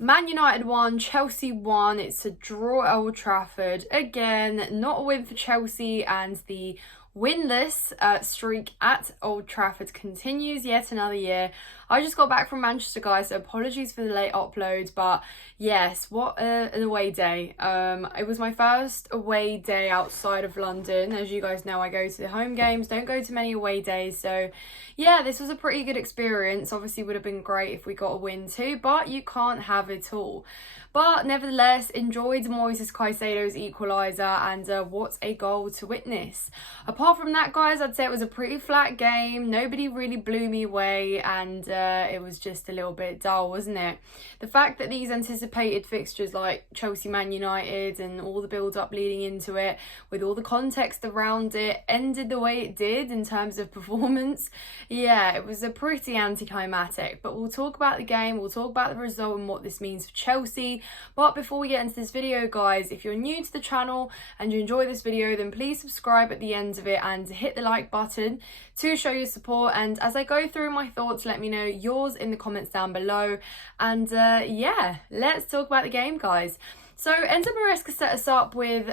Man United won, Chelsea won. It's a draw at Old Trafford. Again, not a win for Chelsea, and the winless streak at Old Trafford continues yet another year. I just got back from Manchester, guys, so apologies for the late upload, but yes, what an away day. It was my first away day outside of London. As you guys know, I go to the home games, don't go to many away days, so yeah, this was a pretty good experience. Obviously would have been great if we got a win too, but you can't have it all. But nevertheless, enjoyed Moises Caicedo's equaliser, and what a goal to witness. Apart from that, guys, I'd say it was a pretty flat game. Nobody really blew me away, and it was just a little bit dull, wasn't it? The fact that these anticipated fixtures like Chelsea, Man United, and all the build-up leading into it, with all the context around it, ended the way it did in terms of performance. Yeah, it was a pretty anticlimactic, but we'll talk about the game, we'll talk about the result and what this means for Chelsea. But before we get into this video, guys, if you're new to the channel and you enjoy this video, then please subscribe at the end of it and hit the like button to show your support. And as I go through my thoughts, let me know yours in the comments down below. And yeah, let's talk about the game, guys. So Enzo Maresca set us up with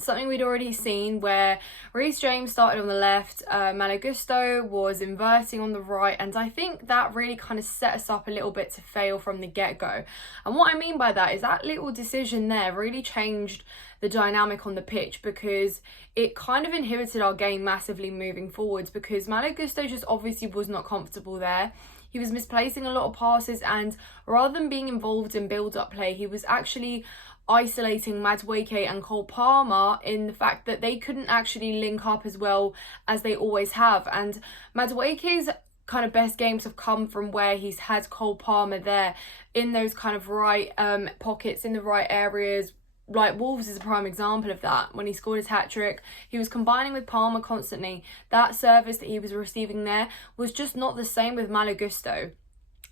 something we'd already seen, where Reece James started on the left, Malo was inverting on the right, and I think that really kind of set us up a little bit to fail from the get-go. And what I mean by that is that little decision there really changed the dynamic on the pitch, because it kind of inhibited our game massively moving forwards, because Malo just obviously was not comfortable there. He was misplacing a lot of passes, and rather than being involved in build-up play, he was actually isolating Madueke and Cole Palmer in the fact that they couldn't actually link up as well as they always have. And Madueke's kind of best games have come from where he's had Cole Palmer there in those kind of right pockets, in the right areas. Like Wolves is a prime example of that. When he scored his hat-trick, he was combining with Palmer constantly. That service that he was receiving there was just not the same with Malo.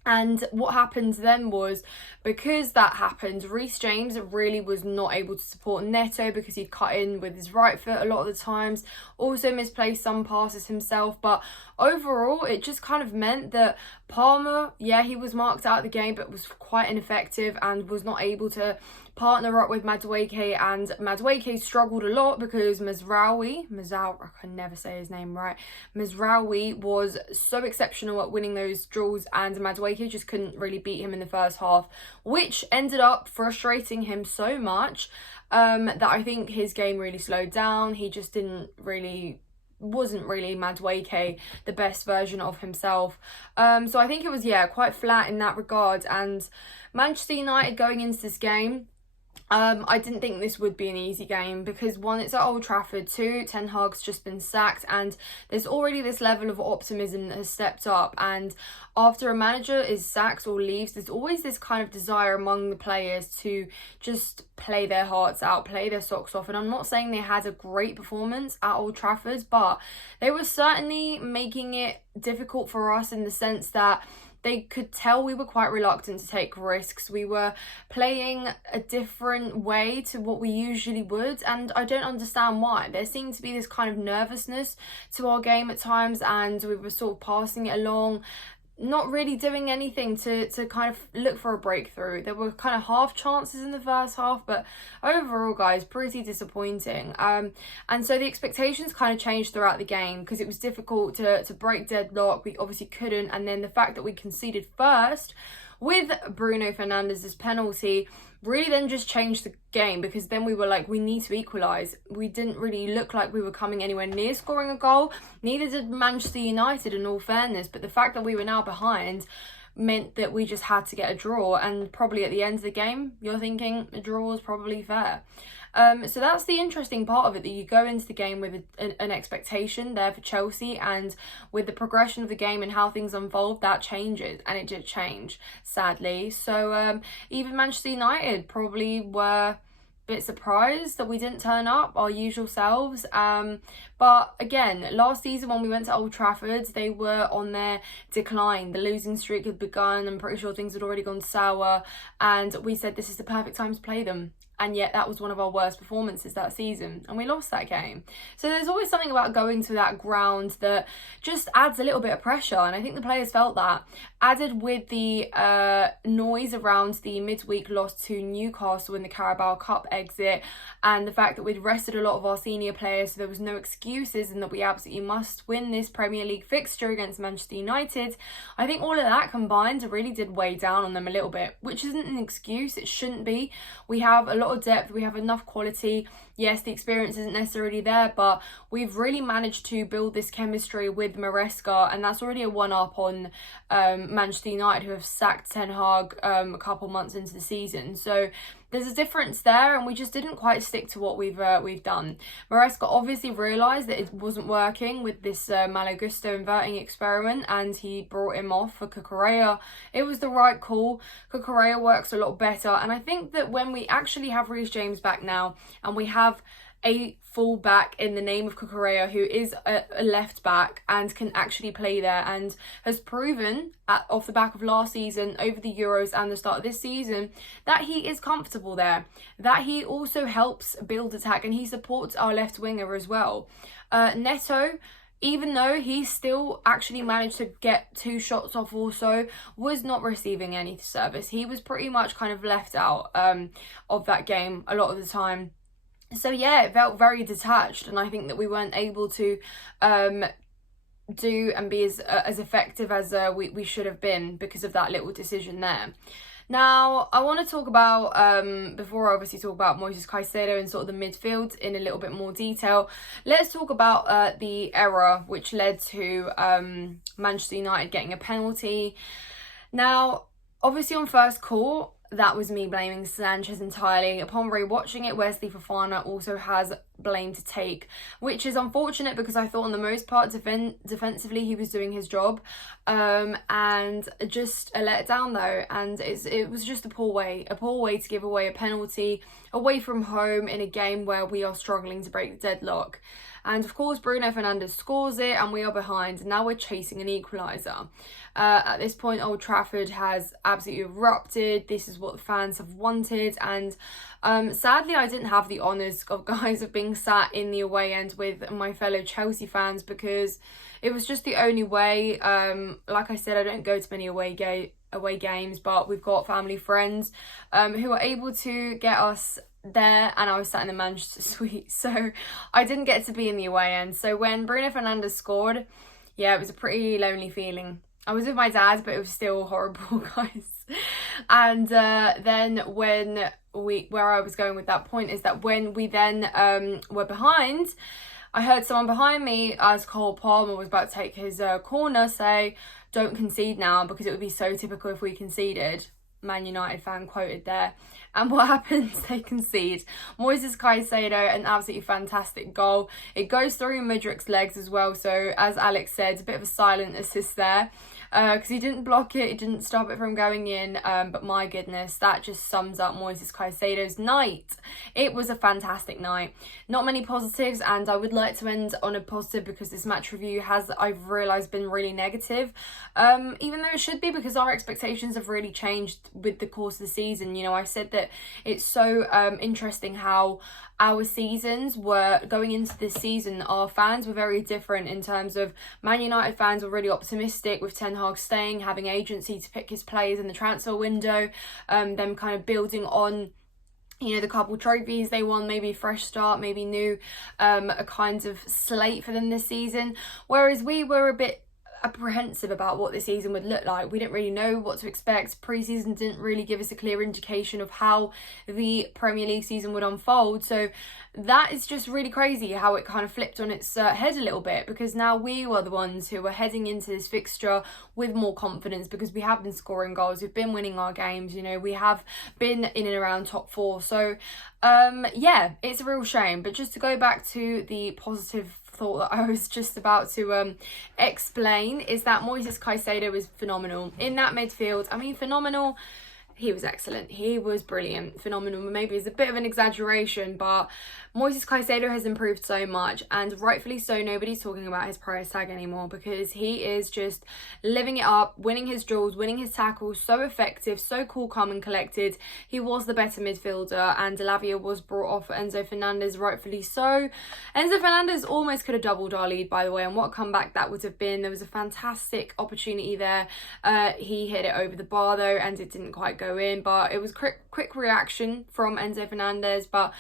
And what happened then was, because that happened, Reece James really was not able to support Neto because he'd cut in with his right foot a lot of the times, also misplaced some passes himself. But overall, it just kind of meant that Palmer, yeah, he was marked out of the game, but was quite ineffective and was not able to partner up with Madueke, and Madueke struggled a lot because Mazraoui, I can never say his name right, Mazraoui was so exceptional at winning those draws, and Madueke just couldn't really beat him in the first half, which ended up frustrating him so much that I think his game really slowed down. He just wasn't really Madueke, the best version of himself. So I think it was, yeah, quite flat in that regard. And Manchester United going into this game, I didn't think this would be an easy game, because one, it's at Old Trafford, two, Ten Hag's just been sacked, and there's already this level of optimism that has stepped up. And after a manager is sacked or leaves, there's always this kind of desire among the players to just play their hearts out, play their socks off. And I'm not saying they had a great performance at Old Trafford, but they were certainly making it difficult for us in the sense that they could tell we were quite reluctant to take risks. We were playing a different way to what we usually would, and I don't understand why. There seemed to be this kind of nervousness to our game at times, and we were sort of passing it along, not really doing anything to kind of look for a breakthrough. There were kind of half chances in the first half, but overall, guys, pretty disappointing. And so the expectations kind of changed throughout the game, because it was difficult to break deadlock. We obviously couldn't, and then the fact that we conceded first with Bruno Fernandes's penalty really then just changed the game, because then we were like, we need to equalise. We didn't really look like we were coming anywhere near scoring a goal. Neither did Manchester United, in all fairness, but the fact that we were now behind meant that we just had to get a draw. And probably at the end of the game, you're thinking a draw was probably fair. So that's the interesting part of it, that you go into the game with an expectation there for Chelsea, and with the progression of the game and how things unfold, that changes, and it did change, sadly. So even Manchester United probably were bit surprised that we didn't turn up our usual selves, But again, last season when we went to Old Trafford, they were on their decline. The losing streak had begun. I'm pretty sure things had already gone sour. And we said this is the perfect time to play them. And yet that was one of our worst performances that season, and we lost that game. So there's always something about going to that ground that just adds a little bit of pressure, and I think the players felt that. Added with the noise around the midweek loss to Newcastle in the Carabao Cup exit, and the fact that we'd rested a lot of our senior players, so there was no excuses, and that we absolutely must win this Premier League fixture against Manchester United. I think all of that combined really did weigh down on them a little bit, which isn't an excuse. It shouldn't be. We have a lot of depth, we have enough quality. Yes, the experience isn't necessarily there, but we've really managed to build this chemistry with Maresca, and that's already a one-up on Manchester United, who have sacked Ten Hag a couple months into the season. So there's a difference there, and we just didn't quite stick to what we've done. Maresca obviously realised that it wasn't working with this Malo inverting experiment, and he brought him off for Cucurella. It was the right call. Cucurella works a lot better, and I think that when we actually have Reece James back now, and we have a full back in the name of Cucurella, who is a left back and can actually play there, and has proven off the back of last season, over the Euros and the start of this season, that he is comfortable there, that he also helps build attack, and he supports our left winger as well. Neto, even though he still actually managed to get 2 shots off also, was not receiving any service. He was pretty much kind of left out of that game a lot of the time. So yeah, it felt very detached, and I think that we weren't able to do and be as effective as we should have been because of that little decision there. Now, I want to talk about, before I obviously talk about Moises Caicedo and sort of the midfield in a little bit more detail, let's talk about the error which led to Manchester United getting a penalty. Now, obviously on first call, that was me blaming Sanchez entirely. Upon rewatching it, Wesley Fofana also has blame to take, which is unfortunate because I thought on the most part defensively he was doing his job, and just a letdown though, and it was just a poor way to give away a penalty away from home in a game where we are struggling to break the deadlock. And of course, Bruno Fernandes scores it, and we are behind. Now we're chasing an equaliser. At this point, Old Trafford has absolutely erupted. This is what the fans have wanted. And sadly, I didn't have the honours of being sat in the away end with my fellow Chelsea fans, because it was just the only way. Like I said, I don't go to many away games, but we've got family friends who are able to get us there, and I was sat in the Manchester suite, so I didn't get to be in the away end. So when Bruno Fernandes scored, yeah, it was a pretty lonely feeling. I was with my dad, but it was still horrible, guys. And then where I was going with that point is that when we then were behind, I heard someone behind me, as Cole Palmer was about to take his corner, say, "Don't concede now, because it would be so typical if we conceded." Man United fan quoted there. And what happens? They concede. Moises Caicedo, an absolutely fantastic goal. It goes through Mudryk's legs as well. So as Alex said, a bit of a silent assist there, because he didn't block it, he didn't stop it from going in. But my goodness, that just sums up Moises Caicedo's night. It was a fantastic night. Not many positives, and I would like to end on a positive, because this match review has, I've realised, been really negative. Even though it should be, because our expectations have really changed with the course of the season. You know, I said that it's so interesting how our seasons were going into this season. Our fans were very different in terms of Man United fans were really optimistic with Ten Hag staying, having agency to pick his players in the transfer window, them kind of building on, you know, the couple trophies they won, maybe a fresh start, maybe new, a kind of slate for them this season. Whereas we were a bit apprehensive about what the season would look like. We didn't really know what to expect. Pre-season didn't really give us a clear indication of how the Premier League season would unfold. So that is just really crazy how it kind of flipped on its head a little bit, because now we were the ones who were heading into this fixture with more confidence, because we have been scoring goals, we've been winning our games, you know, we have been in and around top 4. So yeah, it's a real shame. But just to go back to the positive thought that I was just about to explain, is that Moises Caicedo is phenomenal in that midfield. I mean, phenomenal. He was excellent. He was brilliant, phenomenal. Maybe it's a bit of an exaggeration, but Moises Caicedo has improved so much, and rightfully so. Nobody's talking about his price tag anymore because he is just living it up, winning his duels, winning his tackles, so effective, so cool, calm and collected. He was the better midfielder, and Lavia was brought off Enzo Fernandez, rightfully so. Enzo Fernandez almost could have doubled our lead, by the way, and what a comeback that would have been. There was a fantastic opportunity there. He hit it over the bar though, and it didn't quite go in, but it was quick reaction from Enzo Fernandez. But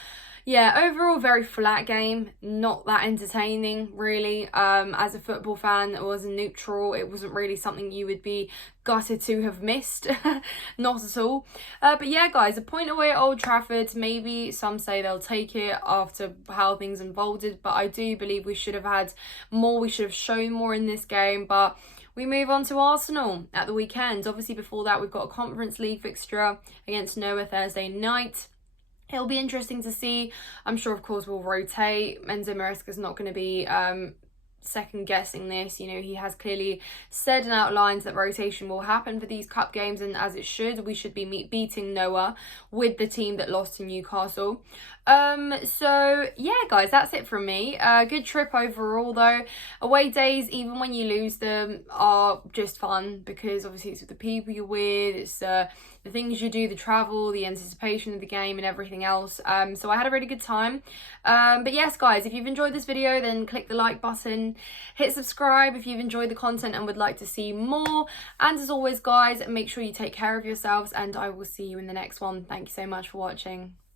yeah, overall very flat game, not that entertaining really. As a football fan, it was neutral. It wasn't really something you would be gutted to have missed. Not at all. But yeah, guys, a point away at Old Trafford. Maybe some say they'll take it after how things unfolded, but I do believe we should have had more. We should have shown more in this game. But we move on to Arsenal at the weekend. Obviously, before that, we've got a Conference League fixture against Noah Thursday night. It'll be interesting to see. I'm sure, of course, we'll rotate. Enzo Maresca's not going to be second guessing this. You know, he has clearly said and outlined that rotation will happen for these cup games, and as it should. We should be beating Noah with the team that lost to Newcastle. So yeah, guys, that's it from me. Good trip overall though. Away days, even when you lose them, are just fun because obviously it's with the people you're with, it's the things you do, the travel, the anticipation of the game and everything else. So I had a really good time. But yes, guys, if you've enjoyed this video, then click the like button, hit subscribe if you've enjoyed the content and would like to see more. And as always, guys, make sure you take care of yourselves, and I will see you in the next one. Thank you so much for watching.